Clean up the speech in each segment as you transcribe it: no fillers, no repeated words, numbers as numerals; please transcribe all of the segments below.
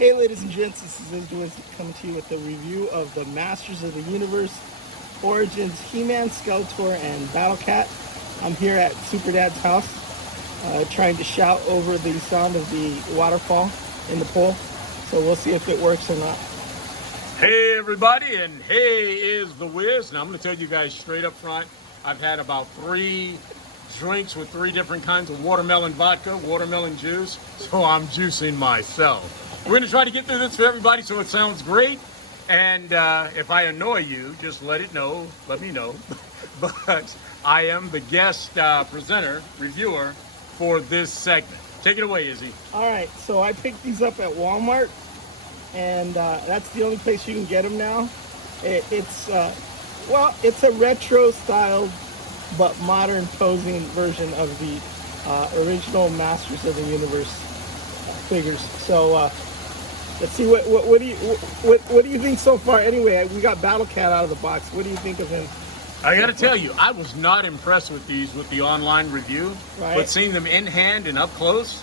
Hey ladies and gents, this is Izduiz coming to you with a review of the Masters of the Universe Origins He-Man, Skeletor, and Battle Cat. I'm here at Super Dad's house trying to shout over the sound of the waterfall in the pool. So we'll see if it works or not. Hey everybody, and hey is the Wiz. Now I'm going to tell you guys straight up front, I've had about 3 drinks with 3 different kinds of watermelon vodka, watermelon juice, so I'm juicing myself. We're going to try to get through this for everybody so it sounds great. And if I annoy you, just let me know. But I am the guest presenter, reviewer for this segment. Take it away, Izzy. All right, so I picked these up at Walmart, and that's the only place you can get them now. It's a retro styled but modern posing version of the original Masters of the Universe figures. So let's see what do you think so far? Anyway, we got Battle Cat out of the box. What do you think of him? I got to tell you, I was not impressed with these with the online review, right? But seeing them in hand and up close,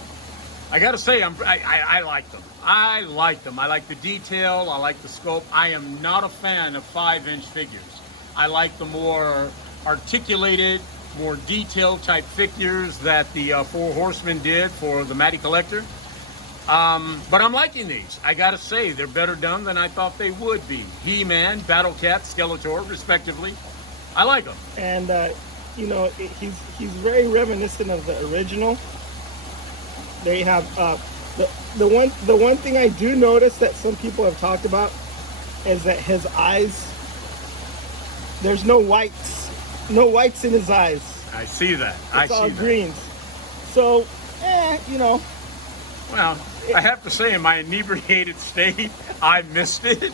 I got to say I like them. I like them. I like the detail. I like the sculpt. I am not a fan of 5-inch figures. I like the more articulated, more detailed type figures that the Four Horsemen did for the Matty Collector. But I'm liking these. I gotta say, they're better done than I thought they would be. He-Man, Battle Cat, Skeletor, respectively. I like them. And he's very reminiscent of the original. They have the one thing I do notice that some people have talked about is that his eyes, there's no whites in his eyes. I see that. It's all greens. So, Well, I have to say, in my inebriated state, I missed it.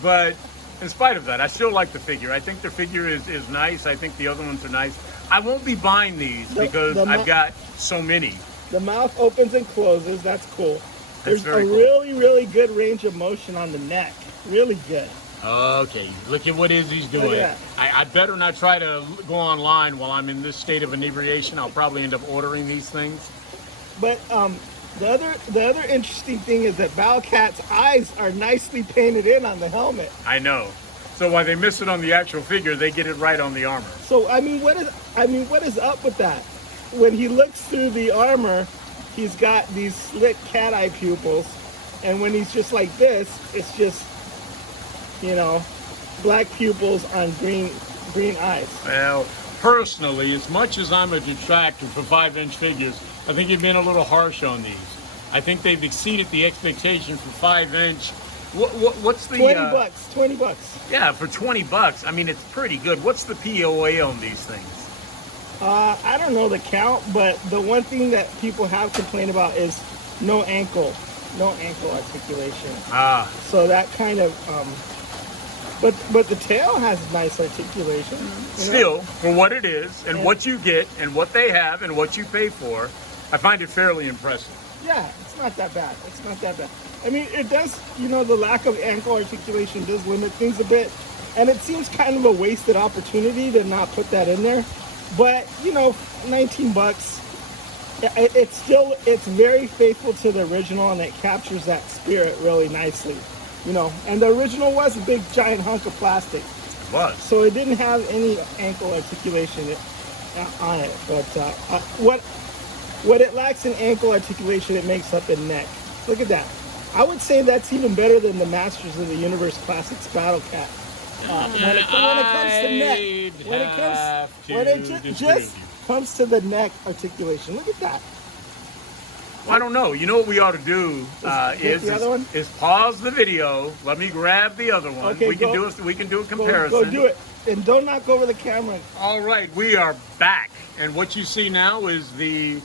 But in spite of that, I still like the figure. I think the figure is nice. I think the other ones are nice. I won't be buying these because I've got so many. The mouth opens and closes. That's cool. There's a cool. really good range of motion on the neck. Really good. Okay, look at what Izzy's doing. I better not try to go online while I'm in this state of inebriation. I'll probably end up ordering these things. But the other interesting thing is that Battle Cat's eyes are nicely painted in on the helmet. I know. So while they miss it on the actual figure, they get it right on the armor. So what is up with that? When he looks through the armor, he's got these slit cat eye pupils, and when he's just like this, it's just black pupils on green eyes. Well, personally, as much as I'm a detractor for 5-inch figures, I think you've been a little harsh on these. I think they've exceeded the expectation for 5-inch. What's the $20? Yeah, for $20. I mean, it's pretty good. What's the POA on these things? I don't know the count, but the one thing that people have complained about is no ankle articulation. So that kind of but the tail has nice articulation. Still, for what it is, and what you get, and what they have, and what you pay for, I find it fairly impressive. Yeah, it's not that bad. I mean, it does, the lack of ankle articulation does limit things a bit, and it seems kind of a wasted opportunity to not put that in there. But, $19, it's very faithful to the original, and it captures that spirit really nicely. And the original was a big giant hunk of plastic. It was. So it didn't have any ankle articulation on it. But what it lacks in ankle articulation, it makes up in neck. Look at that. I would say that's even better than the Masters of the Universe Classics Battle Cat. When it comes to neck, when it just comes to the neck articulation, look at that. Well, I don't know. You know what we ought to do is pause the video. Let me grab the other one. Okay, we can do a comparison. Go do it, and don't knock over the camera. All right, we are back, and what you see now is the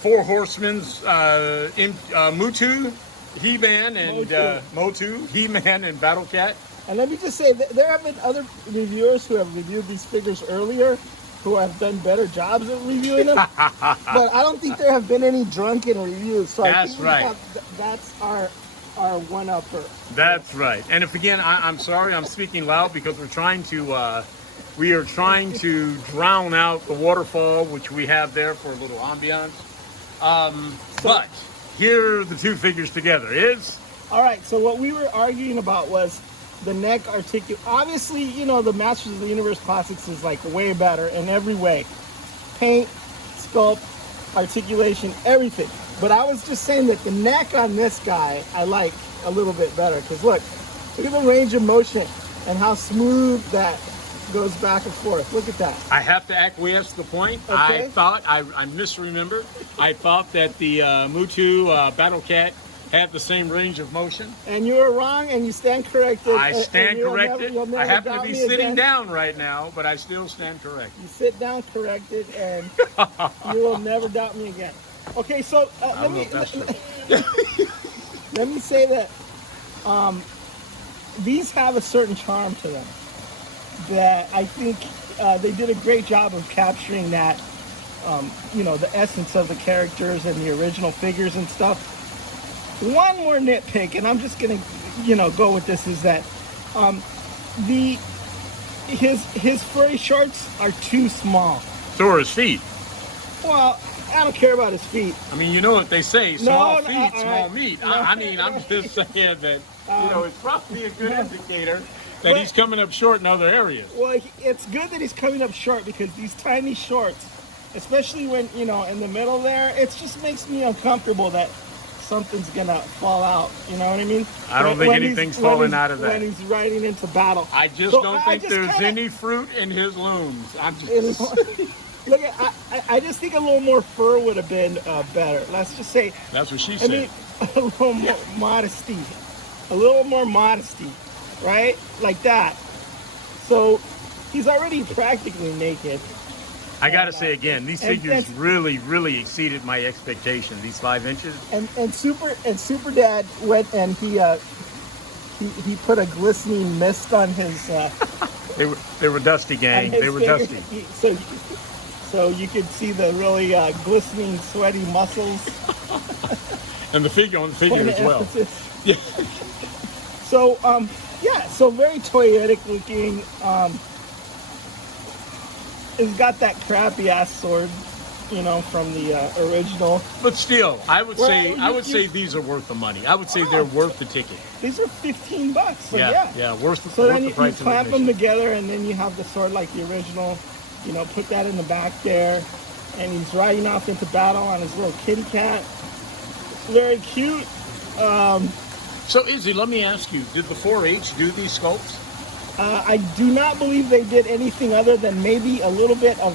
Four Horsemen's Motu, He-Man, and Motu, He-Man, and Battle Cat. And let me just say, there have been other reviewers who have reviewed these figures earlier who have done better jobs at reviewing them. But I don't think there have been any drunken reviews. So that's right. That's our one-upper. That's right. And if again, I'm sorry, I'm speaking loud because we're trying to We are trying to drown out the waterfall, which we have there for a little ambiance. But here the two figures together is. All right, so what we were arguing about was the neck Obviously, you know, the Masters of the Universe Classics is like way better in every way. Paint, sculpt, articulation, everything. But I was just saying that the neck on this guy I like a little bit better, because look at the range of motion and how smooth that goes back and forth. Look at that. I have to acquiesce the point. Okay. I misremembered. I thought that the Motu Battle Cat had the same range of motion. And you were wrong, and you stand corrected. I stand corrected. You'll never I happen to doubt be me sitting again. down right now, but I still stand corrected. You sit down corrected, and you will never doubt me again. Okay, so let me say that these have a certain charm to them that I think they did a great job of capturing that, you know, the essence of the characters and the original figures and stuff. One more nitpick, and I'm just gonna, you know, go with this, is that his furry shorts are too small. So are his feet. Well, I don't care about his feet. I mean, you know what they say, small No, feet, all small right. meat. No. I mean, I'm just saying that, you know, it's probably a good indicator that But- he's coming up short in other areas. Well, it's good that he's coming up short, because these tiny shorts, especially when, you know, in the middle there, it just makes me uncomfortable that something's gonna fall out. You know what I mean? I don't think When anything's he's- when falling he's- out of that. When he's riding into battle. I just So don't I think just there's kinda- any fruit in his looms. I'm just... Look, I just think a little more fur would have been better. Let's just say, That's what she I said. mean, a little more modesty. A little more modesty, right? Like that. So he's already practically naked. I gotta say again, these and figures that's- really exceeded my expectation. These 5 inches. And Super Dad went and he put a glistening mist on his They were dusty, gang. on his They were finger. dusty. So you could see the really glistening, sweaty muscles. And the figure on the figure Point as of well. emphasis. Yeah. So yeah, so very toyetic looking. It's got that crappy ass sword, you know, from the original. But still, I would Well, say these are worth the money. I would say they're worth the ticket. These are $15. So yeah. worth the, So worth then the you price of clamp them admission. together, and then you have the sword like the original. You know, put that in the back there, and he's riding off into battle on his little kitty cat. Very cute. So Izzy, let me ask you, did the 4-H do these sculpts? I do not believe they did anything other than maybe a little bit of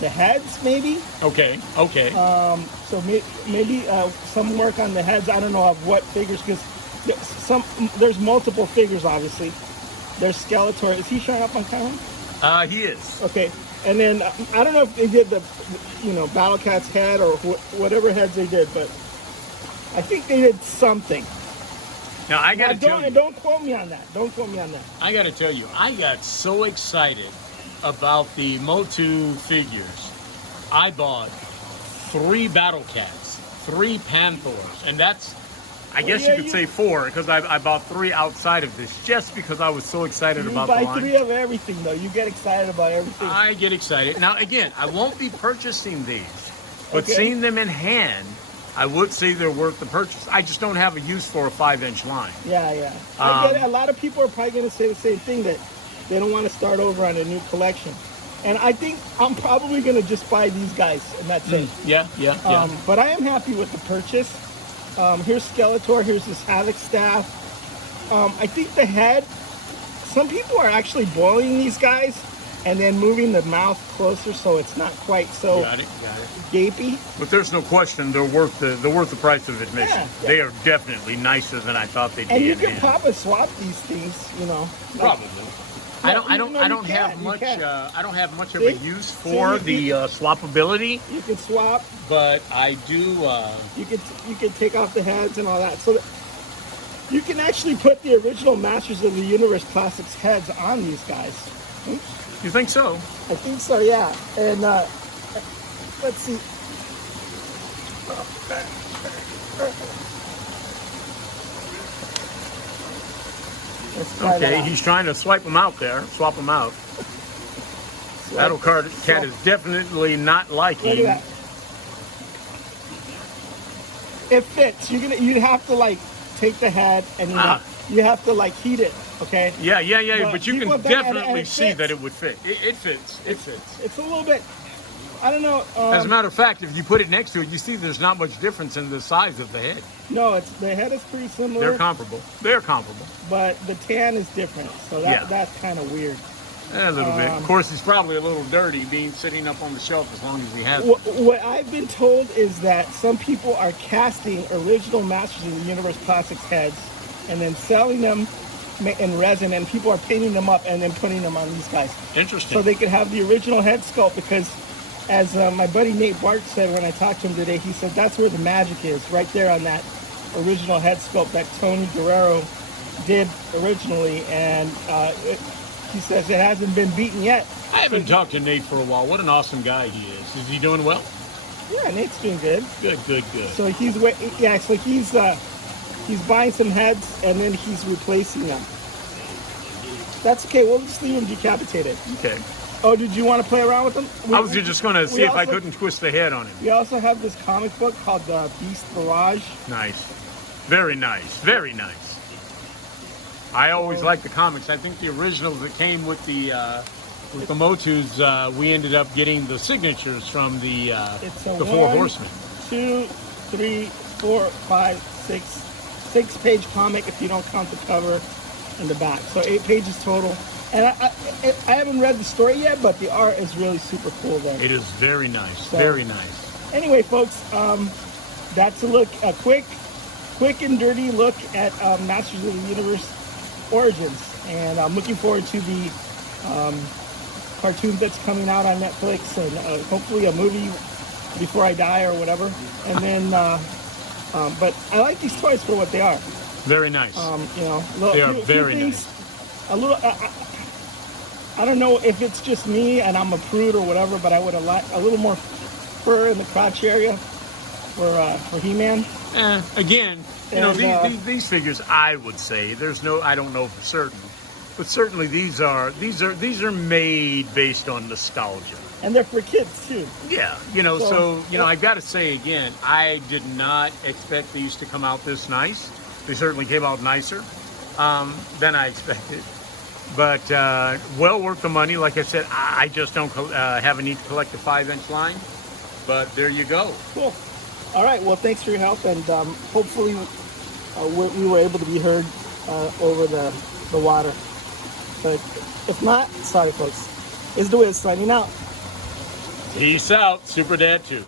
the heads, maybe. Okay. So maybe some work on the heads. I don't know of what figures, because there's multiple figures, obviously. There's Skeletor. Is he showing up on camera? He is. Okay. And then I don't know if they did the, you know, Battle Cat's head or whatever heads they did, but I think they did something. Now I gotta tell you, Don't quote me on that. Don't quote me on that. I gotta tell you, I got so excited about the Motu figures. I bought 3 Battle Cats, 3 Panthers, and that's, I guess yeah, you could say 4, because I bought 3 outside of this, just because I was so excited You about the buy line. 3 of everything, though. You get excited about everything. I get excited. Now again, I won't be purchasing these, but Okay. seeing them in hand, I would say they're worth the purchase. I just don't have a use for a 5-inch line. Yeah. I get it. A lot of people are probably going to say the same thing, that they don't want to start over on a new collection. And I think I'm probably going to just buy these guys, and that's it. Yeah. But I am happy with the purchase. Here's Skeletor. Here's his Havoc staff. I think the head, some people are actually boiling these guys and then moving the mouth closer so it's not quite so Got it. gapey. But there's no question they're worth the price of admission. Yeah. They are definitely nicer than I thought they'd And be you in can hand. pop and swap these things, you know. like- Probably. I don't you have can, much. you can. I don't have much of See? a use for See, the swappability, You can swap. but I do. You can take off the heads and all that. So that you can actually put the original Masters of the Universe Classics heads on these guys. Oops. You think so? I think so, yeah. And let's see. Let's try that Okay, out. he's trying to swipe them out there. Swap them out. Battle Cat is definitely not Look liking. at that. It fits. You'd have to like take the head and you have to like heat it. Okay. Yeah. But you can people definitely and see fits. that it would fit. It fits. It fits. It's a little bit. I don't know. As a matter of fact, if you put it next to it, you see there's not much difference in the size of the head. No, the head is pretty similar. They're comparable. But the tan is different, so that's kind of weird. A little bit. Of course, he's probably a little dirty being sitting up on the shelf as long as he has it. What I've been told is that some people are casting original Masters of the Universe Classics heads and then selling them in resin, and people are painting them up and then putting them on these guys. Interesting. So they could have the original head sculpt, because as my buddy Nate Bart said when I talked to him today, he said that's where the magic is, right there on that original head sculpt that Tony Guerrero did originally, and he says it hasn't been beaten yet. I haven't talked to Nate for a while. What an awesome guy he is. Is he doing well? Yeah, Nate's doing good. Good. So he's buying some heads and then he's replacing them. That's okay. We'll just leave them decapitated. Okay. Oh, did you want to play around with them? I was just going to see if I couldn't twist the head on him. We also have this comic book called Beast Barrage. Nice. Very nice. Very nice. I always like the comics. I think the originals that came with the Motus, we ended up getting the signatures from the Four Horsemen. 2, 3, 4, 5, 6 page comic if you don't count the cover and the back. So 8 pages total. And I haven't read the story yet, but the art is really super cool there. It is very nice. So, very nice. Anyway, folks, that's a quick and dirty look at Masters of the Universe Origins, and I'm looking forward to the cartoon that's coming out on Netflix, and hopefully a movie before I die or whatever. And then, but I like these toys for what they are. Very nice. They are very nice. A little. I don't know if it's just me and I'm a prude or whatever, but I would have liked a little more fur in the crotch area for He-Man. Again, these figures, I would say I don't know for certain, but certainly these are made based on nostalgia. And they're for kids too. Yeah, I've got to say again, I did not expect these to come out this nice. They certainly came out nicer than I expected. But well worth the money. Like I said, I just don't have a need to collect the 5-inch line. But there you go. Cool. All right. Well, thanks for your help, and hopefully we were able to be heard over the water. But if not, sorry, folks. It's the Wiz signing out. Peace out, Super Dad 2.